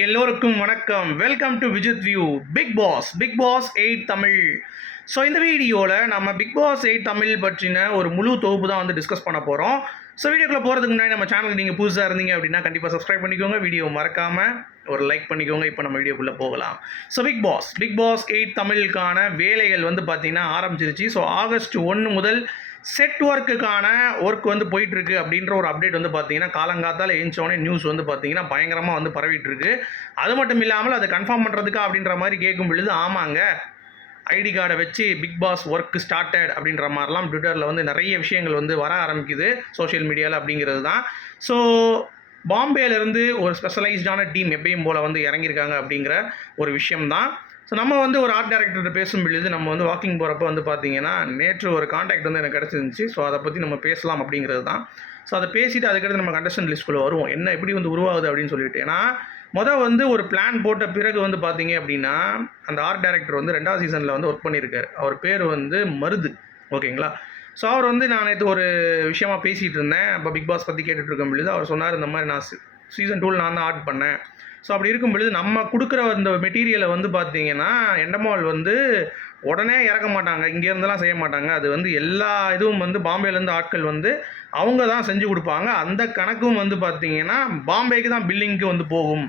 எல்லோருக்கும் வணக்கம். Welcome to Vijith view. Bigg Boss 8 Tamil. So இந்த வீடியோவில் நம்ம பிக் பாஸ் 8 தமிழ் பற்றின ஒரு முழு தொகுப்பு தான் வந்து டிஸ்கஸ் பண்ண போகிறோம். ஸோ வீடியோக்குள்ளே போகிறதுக்கு முன்னாடி நம்ம சேனல் நீங்கள் புதுசாக இருந்தீங்க அப்படின்னா கண்டிப்பாக சப்ஸ்கிரைப் பண்ணிக்கோங்க, வீடியோ மறக்காமல் ஒரு லைக் பண்ணிக்கோங்க. இப்போ நம்ம வீடியோக்குள்ளே போகலாம். ஸோ பிக் பாஸ் 8 தமிழுக்கான வேலைகள் வந்து பார்த்திங்கன்னா ஆரம்பிச்சிருச்சு. ஸோ ஆகஸ்ட் 1 முதல் செட் ஒர்க்குக்கான ஒர்க் வந்து போயிட்டுருக்கு அப்படின்ற ஒரு அப்டேட் வந்து பார்த்தீங்கன்னா காலங்காத்தால் எழுந்தோடனே நியூஸ் வந்து பார்த்தீங்கன்னா பயங்கரமாக வந்து பரவிட்டுருக்கு. அது மட்டும் இல்லாமல் அதை கன்ஃபார்ம் பண்ணுறதுக்கா அப்படின்ற மாதிரி கேட்கும் பொழுது ஆமாங்க, ஐடி கார்டை வச்சு பிக் பாஸ் ஒர்க் ஸ்டார்டட் அப்படின்ற மாதிரிலாம் ட்விட்டரில் வந்து நிறைய விஷயங்கள் வந்து வர ஆரம்பிக்குது சோஷியல் மீடியாவில் அப்படிங்கிறது தான். ஸோ பாம்பேலேருந்து ஒரு ஸ்பெஷலைஸ்டான டீம் எப்பயும் போல் வந்து இறங்கியிருக்காங்க அப்படிங்கிற ஒரு விஷயம்தான். ஸோ நம்ம வந்து ஒரு ஆர்ட் டைரக்டர்கிட்ட பேசும் பொழுது நம்ம வந்து வாக்கிங் போகிறப்ப வந்து பார்த்திங்கன்னா நேற்று ஒரு காண்டாக்ட் வந்து எனக்கு கிடச்சிருந்துச்சு. ஸோ அதை பற்றி நம்ம பேசலாம் அப்படிங்கிறது தான். ஸோ அதை பேசிவிட்டு அதுக்கடுத்து நம்ம கண்டஸ்டன்ட் லிஸ்ட்டுக்குள்ளே வருவோம், என்ன எப்படி வந்து உருவாகுது அப்படின்னு சொல்லிட்டு. ஏன்னா வந்து ஒரு பிளான் போட்ட பிறகு வந்து பார்த்தீங்க அப்படின்னா அந்த ஆர்ட் டைரக்டர் வந்து 2வது சீசனில் வந்து ஒர்க் பண்ணியிருக்காரு. அவர் பேர் வந்து மருது, ஓகேங்களா. ஸோ அவர் வந்து நான் நேற்று ஒரு விஷயமா பேசிகிட்டு இருந்தேன். அப்போ பிக் பாஸ் பற்றி கேட்டுட்டு இருக்கும் பொழுது அவர் சொன்னார், இந்த மாதிரி நான் சீசன் 2 நான் தான் ஆர்ட் பண்ணேன். ஸோ அப்படி இருக்கும் பொழுது நம்ம கொடுக்குற அந்த மெட்டீரியலை வந்து பார்த்தீங்கன்னா எண்டமால் வந்து உடனே இறக்க மாட்டாங்க, இங்கேருந்துலாம் செய்ய மாட்டாங்க. அது வந்து எல்லா இதுவும் வந்து பாம்பேலேருந்து ஆட்கள் வந்து அவங்க தான் செஞ்சு கொடுப்பாங்க. அந்த கணக்கும் வந்து பார்த்திங்கன்னா பாம்பேக்கு தான் பில்லிங்க்கு வந்து போகும்.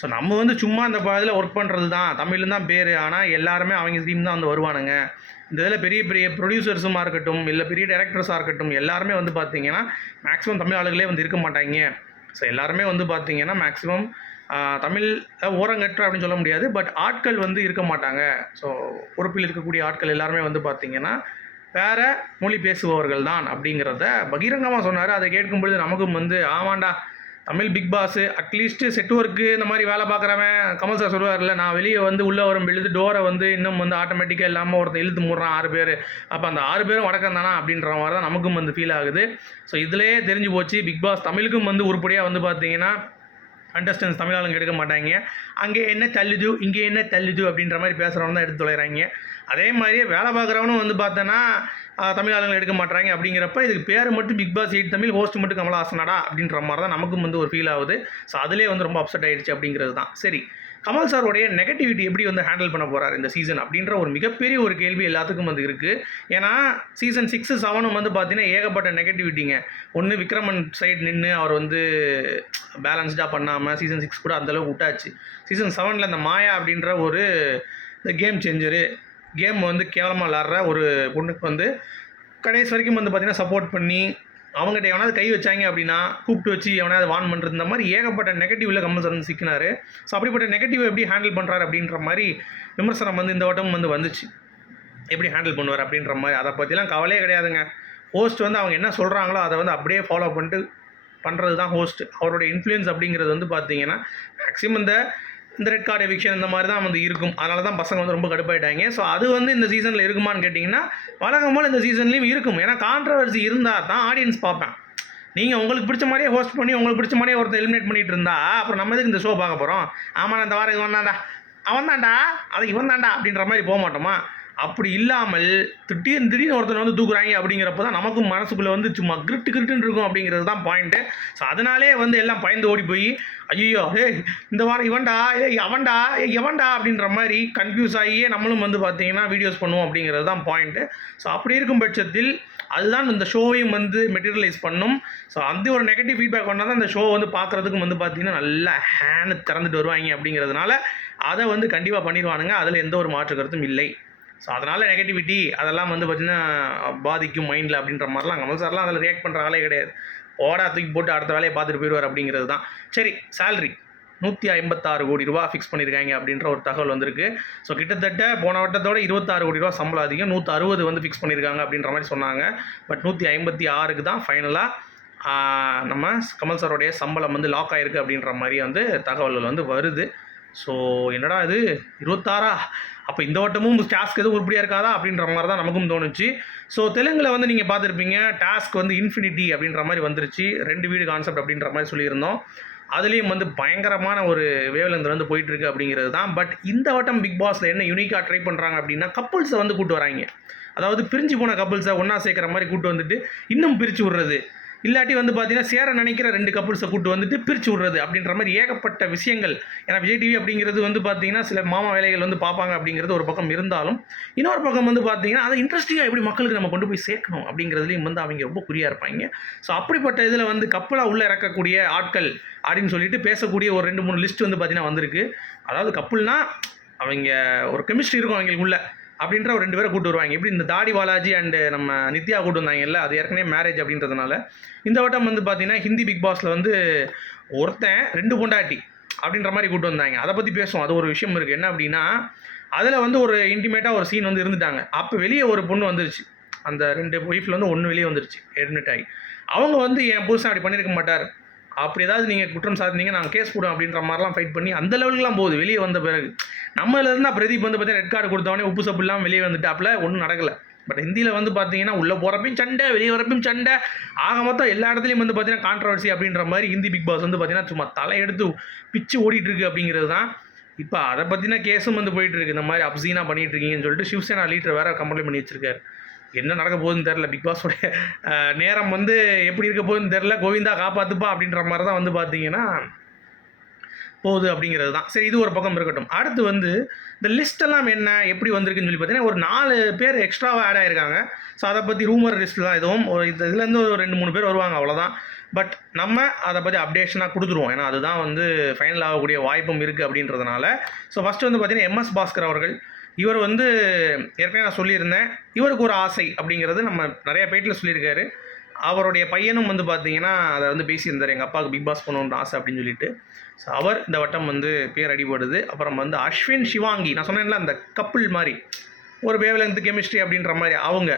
ஸோ நம்ம வந்து சும்மா இந்த இதில் ஒர்க் பண்ணுறது தான், தமிழ்னு தான் பேர், ஆனால் எல்லாருமே அவங்க டீம் தான் வந்து வருவானுங்க. இந்த இதில் பெரிய பெரிய ப்ரொடியூசர்ஸுமாக இருக்கட்டும், இல்லை பெரிய டைரக்டர்ஸாக இருக்கட்டும், எல்லாருமே வந்து பார்த்திங்கன்னா மேக்ஸிமம் தமிழ் ஆளுகளே வந்து இருக்க மாட்டாங்க. ஸோ எல்லாருமே வந்து பார்த்திங்கன்னா மேக்ஸிமம் தமிழ் ஓரங்கற்ற அப்படின்னு சொல்ல முடியாது, பட் ஆட்கள் வந்து இருக்க மாட்டாங்க. ஸோ பொறுப்பில் இருக்கக்கூடிய ஆட்கள் எல்லாருமே வந்து பார்த்திங்கன்னா வேறு மொழி பேசுபவர்கள் தான் அப்படிங்கிறத பகிரங்கமாக சொன்னார். அதை கேட்கும் பொழுது நமக்கும் வந்து ஆமாண்டா, Tamil Bigg boss at least set work இந்த மாதிரி வேலை பார்க்குறவன் கமல் சார் சொல்லுவார்ல, நான் வெளியே வந்து உள்ளே வரும் பொழுது டோரை வந்து இன்னும் வந்து ஆட்டோமேட்டிக்காக இல்லாமல் ஒருத்தர் இழுத்து மூடுறான் 6 பேர், அப்போ அந்த 6 பேரும் வடக்கம் தானா அப்படின்ற மாதிரி தான் நமக்கும் வந்து ஃபீல் ஆகுது. ஸோ இதிலே தெரிஞ்சு போச்சு பிக் பாஸ் தமிழுக்கும் வந்து உருப்படியாக வந்து பார்த்திங்கன்னா கண்டஸ்டன்ஸ் தமிழ் ஆளுங்க எடுக்க மாட்டாங்க. அங்கே என்ன தள்ளுது இங்கே என்ன தள்ளுது அப்படின்ற மாதிரி பேசுகிறவங்க தான் எடுத்து தொலைகிறாங்க. அதே மாதிரியே வேலை பார்க்குறவனும் வந்து பார்த்தோன்னா தமிழ் ஆளுங்களை எடுக்க மாட்டாங்க. அப்படிங்கிறப்ப இதுக்கு பேர் மட்டும் பிக் பாஸ் 8 தமிழ், ஹோஸ்ட் மட்டும் கமல்ஹாசனடா அப்படின்ற மாதிரி தான் நமக்கும் வந்து ஒரு ஃபீல் ஆகுது. ஸோ அதிலே வந்து ரொம்ப அப்செட் ஆகிடுச்சு அப்படிங்கிறது தான். சரி, கமல் சாரோடைய நெகட்டிவிட்டி எப்படி வந்து ஹேண்டில் பண்ண போகிறார் இந்த சீசன் அப்படின்ற ஒரு மிகப்பெரிய ஒரு கேள்வி எல்லாத்துக்கும் வந்து இருக்குது. ஏன்னா சீசன் 6, 7 வந்து பார்த்தீங்கன்னா ஏகப்பட்ட நெகட்டிவிட்டிங்க. ஒன்று விக்ரமன் சைடு நின்று அவர் வந்து பேலன்ஸ்டாக பண்ணாமல் சீசன் 6 கூட அந்தளவுக்கு விட்டாச்சு. சீசன் 7 இந்த மாயா அப்படின்ற ஒரு இந்த கேம் சேஞ்சரு, கேம் வந்து கேவலமாக விளாட்ற ஒரு பொண்ணுக்கு வந்து கடைசி வரைக்கும் வந்து பார்த்திங்கன்னா சப்போர்ட் பண்ணி அவங்ககிட்ட எவனாவது கை வச்சாங்க அப்படின்னா கூப்பிட்டு வச்சு எவனாவது வான் பண்ணுறது, இந்த மாதிரி ஏகப்பட்ட நெகட்டிவில் கமல் சார் வந்து சிக்கினார். ஸோ அப்படிப்பட்ட நெகட்டிவ் எப்படி ஹேண்டில் பண்ணுறாரு அப்படின்ற மாதிரி விமர்சனம் வந்து இந்த வட்டம் வந்து வந்துச்சு. எப்படி ஹேண்டில் பண்ணுவார் அப்படின்ற மாதிரி அதை பற்றிலாம் கவலையே கிடையாதுங்க. ஹோஸ்ட் வந்து அவங்க என்ன சொல்கிறாங்களோ அதை வந்து அப்படியே ஃபாலோ பண்ணிட்டு பண்ணுறது தான் ஹோஸ்ட். அவருடைய இன்ஃப்ளூயன்ஸ் அப்படிங்கிறது வந்து பார்த்திங்கன்னா மேக்ஸிமம் இந்த ரெட் கார்டு எவிக்ஷன் இந்த மாதிரி தான் வந்து இருக்கும். அதனால தான் பசங்க வந்து ரொம்ப கடுப்பாயிட்டாங்க. ஸோ அது வந்து இந்த சீசனில் இருக்குமான்னு கேட்டிங்கன்னா வழக்கம் போல் இந்த சீசன்லேயும் இருக்கும். ஏன்னா கான்ட்ரவர்சி இருந்தால் தான் ஆடியன்ஸ் பார்ப்பேன். நீங்கள் உங்களுக்கு பிடிச்ச மாதிரியே ஹோஸ்ட் பண்ணி உங்களுக்கு பிடிச்ச மாதிரியே ஒருத்தர் எலிமினேட் பண்ணிட்டு இருந்தா அப்புறம் நம்ம எதுக்கு இந்த ஷோ பார்க்க போகிறோம்? ஆமாம், இந்த வாரம் இவன் தான்டா, அவன் தான்டா, அது இவன் தான்டா அப்படின்ற மாதிரி போக மாட்டோமா? அப்படி இல்லாமல் திடீர்னு ஒருத்தர் வந்து தூக்குறாங்க அப்படிங்கிறப்ப தான் நமக்கும் மனசுக்குள்ளே வந்து சும்மா கிருட்டுன்னு இருக்கும் அப்படிங்கிறது தான் பாயிண்ட்டு. ஸோ அதனாலே வந்து எல்லாம் பயந்து ஓடி போய் ஐயோ இந்த வாரம் இவன்டா அவன்டா எவன்டா அப்படின்ற மாதிரி கன்ஃபியூஸ் ஆகியே நம்மளும் வந்து பார்த்திங்கன்னா வீடியோஸ் பண்ணுவோம் அப்படிங்கிறது தான் பாயிண்ட்டு. ஸோ அப்படி இருக்கும் பட்சத்தில் அதுதான் இந்த ஷோவையும் வந்து மெட்டீரியலைஸ் பண்ணும். ஸோ அந்த ஒரு நெகட்டிவ் ஃபீட்பேக் கொண்டால் தான் இந்த ஷோவை வந்து பார்க்குறதுக்கும் வந்து பார்த்திங்கன்னா நல்லா ஹேன்னு திறந்துட்டு வருவாங்க அப்படிங்கிறதுனால அதை வந்து கண்டிப்பாக பண்ணிடுவானுங்க. அதில் எந்த ஒரு மாற்று கருத்தும் இல்லை. ஸோ அதனால் நெகட்டிவிட்டி அதெல்லாம் வந்து பார்த்திங்கன்னா பாதிக்கும் மைண்டில் அப்படின்ற மாதிரிலாம் கமல் சார்லாம் அதில் ரியாக்ட் பண்ணுற வேலையே கிடையாது. ஓடா தூக்கி போட்டு அடுத்த வேலையை பார்த்துட்டு போயிடுவார் அப்படிங்கிறது தான். சரி, சேலரி 156 கோடி ரூபா ஃபிக்ஸ் பண்ணியிருக்காங்க அப்படின்ற ஒரு தகவல் வந்திருக்கு. ஸோ கிட்டத்தட்ட போன வட்டத்தோட 26 கோடி ரூபா சம்பளம் அதிகம், 160 வந்து ஃபிக்ஸ் பண்ணியிருக்காங்க அப்படின்ற மாதிரி சொன்னாங்க. பட் 156க்கு தான் ஃபைனலாக நம்ம கமல் சாரோடைய சம்பளம் வந்து லாக் ஆகிருக்கு அப்படின்ற மாதிரி வந்து தகவல்கள் வந்து வருது. ஸோ என்னடா இது 26, அப்போ இந்த வட்டமும் டாஸ்க் எதுவும் உருப்படியாக இருக்காதா அப்படின்ற மாதிரி தான் நமக்கும் தோணுச்சு. ஸோ தெலுங்கில் வந்து நீங்கள் பார்த்துருப்பீங்க, டாஸ்க் வந்து இன்ஃபினிட்டி அப்படின்ற மாதிரி வந்துருச்சு. 2 வீடு கான்செப்ட் அப்படின்ற மாதிரி சொல்லியிருந்தோம். அதுலேயும் வந்து பயங்கரமான ஒரு வேவ்லெந்த் வந்து போயிட்டுருக்கு அப்படிங்கிறது தான். பட் இந்த வட்டம் பிக் பாஸில் என்ன யூனிக்காக ட்ரை பண்ணுறாங்க அப்படின்னா கப்புள்ஸை வந்து கூப்பிட்டு வராங்க. அதாவது பிரிஞ்சு போன கப்புள்ஸை ஒன்றா சேர்க்குற மாதிரி கூப்பிட்டு வந்துட்டு இன்னும் பிரித்து விடுறது. இல்லாட்டி வந்து பார்த்தீங்கன்னா சேர நினைக்கிற 2 கப்புள்ஸை கூட்டு வந்துட்டு பிரித்து விடுறது அப்படின்ற மாதிரி ஏகப்பட்ட விஷயங்கள். ஏன்னா விஜய் டிவி அப்படிங்கிறது வந்து பார்த்தீங்கன்னா சில மாமா வேலைகள் வந்து பார்ப்பாங்க அப்படிங்கிறது ஒரு பக்கம் இருந்தாலும், இன்னொரு பக்கம் வந்து பார்த்தீங்கன்னா அதை இன்ட்ரெஸ்டிங்காக எப்படி மக்களுக்கு நம்ம கொண்டு போய் சேர்க்கணும் அப்படிங்கிறதுலையும் வந்து அவங்க ரொம்ப குறியாக இருப்பாங்க. ஸோ அப்படிப்பட்ட இதில் வந்து கப்பலாக உள்ளே இறக்கக்கூடிய ஆட்கள் அப்படின்னு சொல்லிட்டு பேசக்கூடிய ஒரு 2-3 லிஸ்ட் வந்து பார்த்தீங்கன்னா வந்திருக்கு. அதாவது கப்புள்னா அவங்க ஒரு கெமிஸ்ட்ரி இருக்கும் அவங்களுக்குள்ள அப்படின்ற ஒரு 2 பேரை கூட்டு வருவாங்க. எப்படி இந்த தாடி பாலாஜி அண்டு நம்ம நித்யா கூட்டு வந்தாங்கல்ல, அது ஏற்கனவே மேரேஜ் அப்படின்றதுனால இந்த வட்டம் வந்து பார்த்தீங்கன்னா ஹிந்தி பிக் பாஸில் வந்து ஒருத்தன் 2 பொண்டாட்டி அப்படின்ற மாதிரி கூட்டு வந்தாங்க. அதை பற்றி பேசுவோம். அது ஒரு விஷயம் இருக்குது. என்ன அப்படின்னா அதில் வந்து ஒரு இன்டிமேட்டாக ஒரு சீன் வந்து இருந்துட்டாங்க. அப்போ வெளியே ஒரு பொண்ணு வந்துருச்சு. அந்த 2 ஒய்ஃபில் வந்து 1 வெளியே வந்துருச்சு அட்மிட் ஆகி. அவங்க வந்து என் புருஷன் அப்படி பண்ணியிருக்க மாட்டார், அப்படி ஏதாவது நீங்கள் குற்றம் சாட்டினீங்க நாங்கள் கேஸ் போடுவோம் அப்படின்ற மாதிரிலாம் ஃபைட் பண்ணி அந்த லெவலுக்குலாம் போகுது வெளியே வந்த பிறகு. நம்மள இருந்தால் பிரதீப் வந்து பார்த்தீங்கன்னா ரெட் கார்டு கொடுத்தவொடனே உப்பு சப்பு இல்லாமல் வெளியே வந்துட்டாப்புல, ஒன்றும் நடக்கலை. பட் ஹிந்தியில் வந்து பார்த்தீங்கன்னா உள்ளே போகிறப்பையும் சண்டை, வெளியே வரப்பையும் சண்டை, ஆக மொத்தம் எல்லா இடத்துலையும் வந்து பார்த்தீங்கன்னா கான்ட்ரவர்சி அப்படின்ற மாதிரி ஹிந்தி பிக் பாஸ் வந்து பார்த்தீங்கன்னா சும்மா தலையெடுத்து பிச்சு ஓடிட்டு இருக்கு அப்படிங்கிறது தான். இப்போ அதை பற்றின கேஸும் வந்து போயிட்டு இருக்கு. இந்த மாதிரி அப்சீனா பண்ணிட்டு இருக்கீங்கன்னு சொல்லிட்டு சிவசேனா லீடர் வேற கம்ப்ளைண்ட் பண்ணி வச்சிருக்காரு. என்ன நடக்க போகுதுன்னு தெரில. பிக் பாஸோடைய நேரம் வந்து எப்படி இருக்க போகுதுன்னு தெரில. கோவிந்தா காப்பாற்றுப்பா அப்படின்ற மாதிரி தான் வந்து பார்த்தீங்கன்னா போகுது அப்படிங்கிறது தான். சரி, இது ஒரு பக்கம் இருக்கட்டும். அடுத்து வந்து இந்த லிஸ்ட்டெல்லாம் என்ன எப்படி வந்திருக்குன்னு சொல்லி பார்த்தீங்கன்னா ஒரு 4 பேர் எக்ஸ்ட்ராவாக ஆட் ஆகிருக்காங்க. ஸோ அதை பற்றி ரூமர் லிஸ்ட்டில் தான் இதுவும் ஒரு இதுலேருந்து ஒரு 2-3 பேர் வருவாங்க, அவ்வளோதான். பட் நம்ம அதை பற்றி அப்டேஷனாக கொடுத்துருவோம். ஏன்னா அதுதான் வந்து ஃபைனல் ஆகக்கூடிய வாய்ப்பும் இருக்குது அப்படின்றதுனால. ஸோ ஃபஸ்ட்டு வந்து பார்த்தீங்கன்னா MS பாஸ்கர் அவர்கள். இவர் வந்து ஏற்கனவே நான் சொல்லியிருந்தேன், இவருக்கு ஒரு ஆசை அப்படிங்கிறது நம்ம நிறைய பேட்டில் சொல்லியிருக்காரு. அவருடைய பையனும் வந்து பார்த்தீங்கன்னா அதை வந்து பேசியிருந்தார், எங்கள் அப்பாவுக்கு பிக் பாஸ் பண்ணணுன்ற ஆசை அப்படின்னு சொல்லிட்டு. ஸோ அவர் இந்த வட்டம் வந்து பேர் அடிபடுது. அப்புறம் வந்து அஸ்வின் சிவாங்கி, நான் சொன்னேன்ல அந்த கப்புள் மாதிரி ஒரு வேவ்லெங்த் கெமிஸ்ட்ரி அப்படின்ற மாதிரி, அவங்க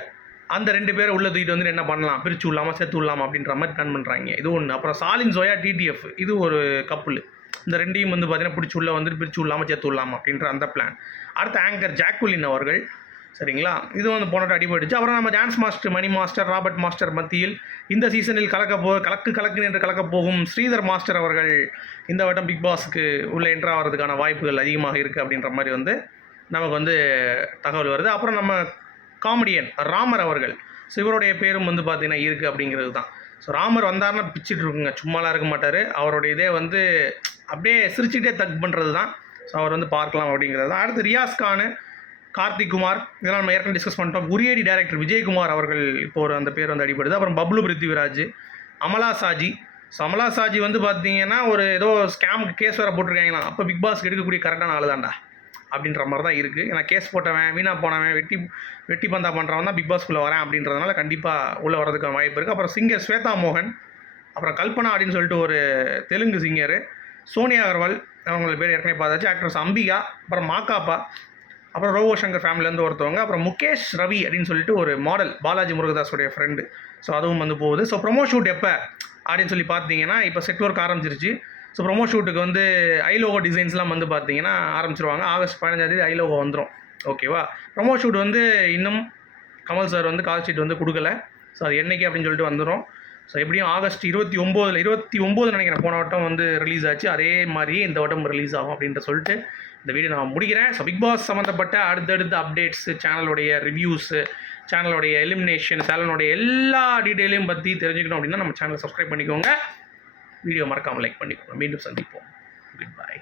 அந்த 2 பேரை உள்ள தூக்கிட்டு வந்து என்ன பண்ணலாம், பிரித்து விடலாமா சேர்த்து விடலாமா அப்படின்ற மாதிரி பிளான் பண்ணுறாங்க. இது ஒன்று. அப்புறம் சாலின் ஜோயா TTF, இது ஒரு கப்புள். இந்த 2ஐயும் வந்து பார்த்தீங்கன்னா பிடிச்சி உள்ள வந்துட்டு பிரித்து விடலாமா சேர்த்து விடலாமா அப்படின்ற அந்த பிளான். அடுத்த ஆங்கர் ஜாக்குலின் அவர்கள், சரிங்களா, இது வந்து போனட்டு அடிபட்டுச்சு. அப்புறம் நம்ம டான்ஸ் மாஸ்டர் மணி மாஸ்டர் ராபர்ட் மாஸ்டர் மத்தியில் இந்த சீசனில் கலக்கு என்று கலக்கப் போகும் ஸ்ரீதர் மாஸ்டர் அவர்கள் இந்த வட்டம் பிக் பாஸுக்கு உள்ளே என்ட்ரு ஆகிறதுக்கான வாய்ப்புகள் அதிகமாக இருக்குது அப்படின்ற மாதிரி வந்து நமக்கு வந்து தகவல் வருது. அப்புறம் நம்ம காமெடியன் ராமர் அவர்கள், ஸோ இவருடைய பேரும் வந்து பார்த்திங்கன்னா இருக்குது அப்படிங்கிறது தான். ஸோ ராமர் வந்தார்னா பிச்சுட்டு இருக்குங்க, சும்மாலாம் இருக்க மாட்டார். அவருடைய இதே வந்து அப்படியே சிரிச்சுக்கிட்டே தக் பண்ணுறது தான். ஸோ அவர் வந்து பார்க்கலாம் அப்படிங்கிறது தான். அடுத்து ரியாஸ் கானு, கார்த்திக் குமார், இதெல்லாம் நம்ம ஏற்கனவே டிஸ்கஸ் பண்ணிட்டோம். உரியடி டைரக்டர் விஜயகுமார் அவர்கள் இப்போ ஒரு அந்த பேர் வந்து அடிபடுது. அப்புறம் பப்ளு பிருத்திவிராஜ், அமலா சாஜி. ஸோ அமலா சாஜி வந்து பார்த்தீங்கன்னா ஒரு ஏதோ ஸ்கேமுக்கு கேஸ் வேறு போட்டிருக்காங்களா. அப்போ பிக் பாஸ்க்கு எடுக்கக்கூடிய கரெக்டான ஆள் தான்டா அப்படின்ற மாதிரி தான் இருக்குது. ஏன்னா கேஸ் போட்டவன், வீணாக போனவன், வெட்டி பந்தா பண்ணுறவன் தான் பிக் பாஸ்க்குள்ளே வரேன் அப்படின்றதுனால கண்டிப்பாக உள்ளே வரதுக்கான வாய்ப்பு இருக்குது. அப்புறம் சிங்கர் ஸ்வேதா மோகன், அப்புறம் கல்பனா அப்படின்னு சொல்லிட்டு ஒரு தெலுங்கு சிங்கரு, சோனியா அகர்வால், அவங்கள பேர் ஏற்கனவே பார்த்தாச்சு. ஆக்ட்ரஸ் அம்பிகா, அப்புறம் மாக்காப்பா, அப்புறம் ரோபோ சங்கர் ஃபேமிலிலேருந்து ஒருத்தவங்க, அப்புறம் முகேஷ் ரவி அப்படின்னு சொல்லிட்டு ஒரு மாடல், பாலாஜி முருகதாஸோடைய ஃப்ரெண்டு. ஸோ அதுவும் வந்து போகுது. ஸோ ப்ரொமோ ஷூட் எப்போ அப்படின்னு சொல்லி பார்த்தீங்கன்னா இப்போ செட் ஒர்க் ஆரம்பிச்சிருச்சு. ஸோ ப்ரொமோ ஷூட்டுக்கு வந்து ஐலோகோ டிசைன்ஸ்லாம் வந்து பார்த்தீங்கன்னா ஆரம்பிச்சிருவாங்க. ஆகஸ்ட் 15 ஐலோகோ வந்துடும். ஓகேவா. ப்ரொமோ ஷூட் வந்து இன்னும் கமல் சார் வந்து கால் ஷீட் வந்து கொடுக்கல. ஸோ அது என்றைக்கு அப்படின்னு சொல்லிட்டு வந்துடும். ஸோ எப்படியும் ஆகஸ்ட் 29 நினைக்கிறேன், போன வட்டம் வந்து ரிலீஸ் ஆச்சு. அதே மாதிரியே இந்த வட்டம் ரிலீஸ் ஆகும் அப்படின்ட்டு சொல்லிட்டு இந்த வீடியோ நான் முடிக்கிறேன். ஸோ பிக் பாஸ் சம்மந்தப்பட்ட அடுத்தடுத்த அப்டேட்ஸு, சேனலுடைய ரிவ்யூஸு, சேனலுடைய எலிமினேஷன், சேனலுடைய எல்லா டீட்டெயிலையும் பற்றி தெரிஞ்சுக்கணும் அப்படின்னா நம்ம சேனலை சப்ஸ்கிரைப் பண்ணிக்கோங்க. வீடியோ மறக்காமல் லைக் பண்ணிக்கோங்க. மீண்டும் சந்திப்போம். Good bye.